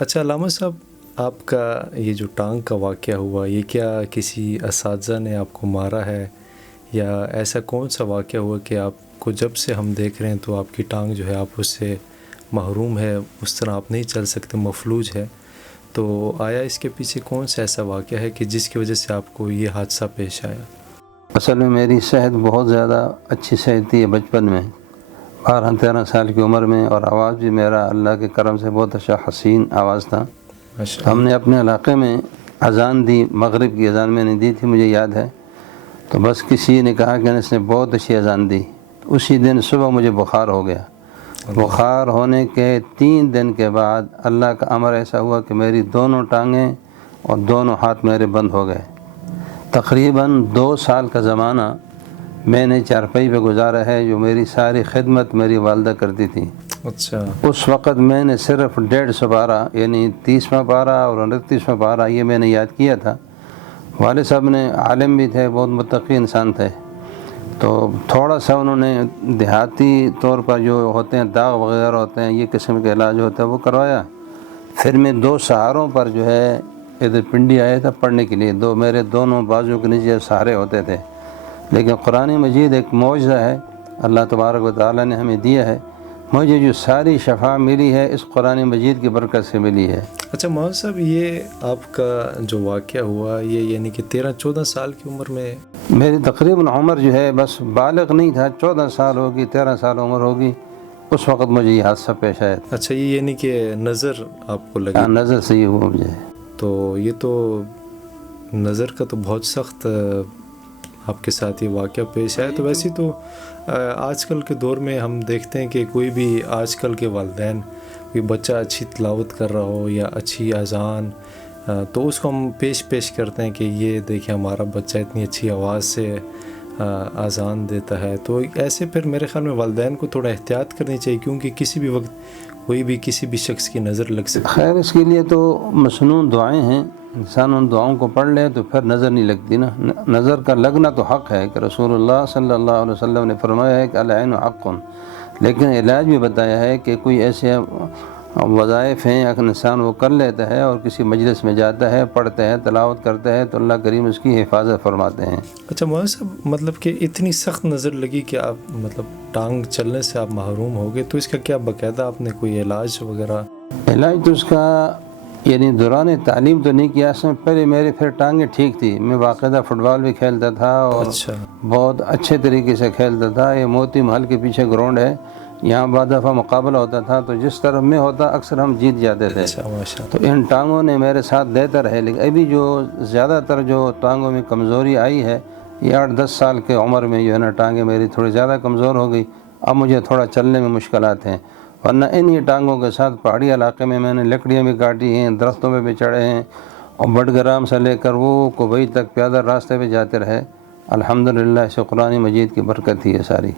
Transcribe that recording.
اچھا علامہ صاحب، آپ کا یہ جو ٹانگ کا واقعہ ہوا، یہ کیا کسی اساتذہ نے آپ کو مارا ہے، یا ایسا کون سا واقعہ ہوا کہ آپ کو جب سے ہم دیکھ رہے ہیں تو آپ کی ٹانگ جو ہے آپ اس سے محروم ہے، اس طرح آپ نہیں چل سکتے، مفلوج ہے؟ تو آیا اس کے پیچھے کون سا ایسا واقعہ ہے کہ جس کی وجہ سے آپ کو یہ حادثہ پیش آیا؟ اصل میں میری صحت بہت زیادہ اچھی صحت تھی بچپن میں، 12-13 سال کی عمر میں، اور آواز بھی میرا اللہ کے کرم سے بہت اچھا حسین آواز تھا۔ ہم نے اپنے علاقے میں اذان دی، مغرب کی اذان میں نے دی تھی، مجھے یاد ہے۔ تو بس کسی نے کہا کہ اس نے بہت اچھی اذان دی۔ اسی دن صبح مجھے بخار ہو گیا۔ بخار ہونے کے 3 دن کے بعد اللہ کا امر ایسا ہوا کہ میری دونوں ٹانگیں اور دونوں ہاتھ میرے بند ہو گئے۔ تقریباً 2 سال کا زمانہ میں نے چارپائی پہ گزارا ہے، جو میری ساری خدمت میری والدہ کرتی تھی۔ اچھا، اس وقت میں نے صرف 150 پارہ، یعنی 30واں پارہ اور 29واں پارہ یہ میں نے یاد کیا تھا۔ والد صاحب نے عالم بھی تھے، بہت متقی انسان تھے، تو تھوڑا سا انہوں نے دیہاتی طور پر جو ہوتے ہیں داغ وغیرہ ہوتے ہیں، یہ قسم کے علاج ہوتا ہے، وہ کروایا۔ پھر میں 2 سہاروں پر جو ہے ادھر پنڈی آیا تھا پڑھنے کے لیے، میرے دونوں بازو کے نیچے سہارے ہوتے تھے۔ لیکن قرآن مجید ایک معجزہ ہے، اللہ تبارک و تعالیٰ نے ہمیں دیا ہے۔ مجھے جو ساری شفا ملی ہے اس قرآن مجید کی برکت سے ملی ہے۔ اچھا مولانا صاحب، یہ آپ کا جو واقعہ ہوا یہ یعنی کہ 13-14 سال کی عمر میں؟ میری تقریباً عمر جو ہے بس بالغ نہیں تھا، 14 سال ہوگی، 13 سال عمر ہوگی، اس وقت مجھے یہ حادثہ پیش آیا تھا۔ اچھا، یہ یعنی کہ نظر آپ کو لگی؟ نظر سے ہی ہوا مجھے۔ تو یہ تو نظر کا تو بہت سخت آپ کے ساتھ یہ واقعہ پیش آیا۔ تو ویسے تو آج کل کے دور میں ہم دیکھتے ہیں کہ کوئی بھی آج کل کے والدین، کوئی بچہ اچھی تلاوت کر رہا ہو یا اچھی اذان، تو اس کو ہم پیش کرتے ہیں کہ یہ دیکھیں ہمارا بچہ اتنی اچھی آواز سے اذان دیتا ہے۔ تو ایسے پھر میرے خیال میں والدین کو تھوڑا احتیاط کرنی چاہیے، کیونکہ کسی بھی وقت کوئی بھی کسی بھی شخص کی نظر لگ سکتی ہے۔ خیر اس کے لیے تو مسنون دعائیں ہیں، انسان ان دعاؤں کو پڑھ لے تو پھر نظر نہیں لگتی نا۔ نظر کا لگنا تو حق ہے کہ رسول اللہ صلی اللہ علیہ وسلم نے فرمایا ہے کہ العین حق، لیکن علاج بھی بتایا ہے کہ کوئی ایسے وظائف ہیں اگر انسان وہ کر لیتا ہے اور کسی مجلس میں جاتا ہے، پڑھتا ہے، تلاوت کرتا ہے، تو اللہ کریم اس کی حفاظت فرماتے ہیں۔ اچھا مولانا صاحب، مطلب کہ اتنی سخت نظر لگی کہ آپ مطلب ٹانگ چلنے سے آپ محروم ہو گئے، تو اس کا کیا باقاعدہ آپ نے کوئی علاج وغیرہ؟ علاج تو اس کا یعنی دوران تعلیم تو نہیں کیا، اس میں پہلے میری پھر ٹانگیں ٹھیک تھی، میں باقاعدہ فٹ بال بھی کھیلتا تھا اور بہت اچھے طریقے سے کھیلتا تھا۔ یہ موتی محل کے پیچھے گراؤنڈ ہے، یہاں بعض دفعہ مقابلہ ہوتا تھا، تو جس طرف میں ہوتا اکثر ہم جیت جاتے تھے۔ تو ان ٹانگوں نے میرے ساتھ دیتا رہے، لیکن ابھی جو زیادہ تر جو ٹانگوں میں کمزوری آئی ہے یہ 8-10 سال کے عمر میں جو ہے نا ٹانگیں میری تھوڑی زیادہ کمزور ہو گئی، اب مجھے تھوڑا چلنے میں مشکلات ہیں۔ ورنہ انہی ٹانگوں کے ساتھ پہاڑی علاقے میں نے لکڑیاں بھی کاٹی ہیں، درختوں پہ بھی چڑھے ہیں، اور بڈگرام سے لے کر وہ کوبئی تک پیادہ راستے پہ جاتے رہے۔ الحمدللہ اس قرآن مجید کی برکت ہی ہے ساری۔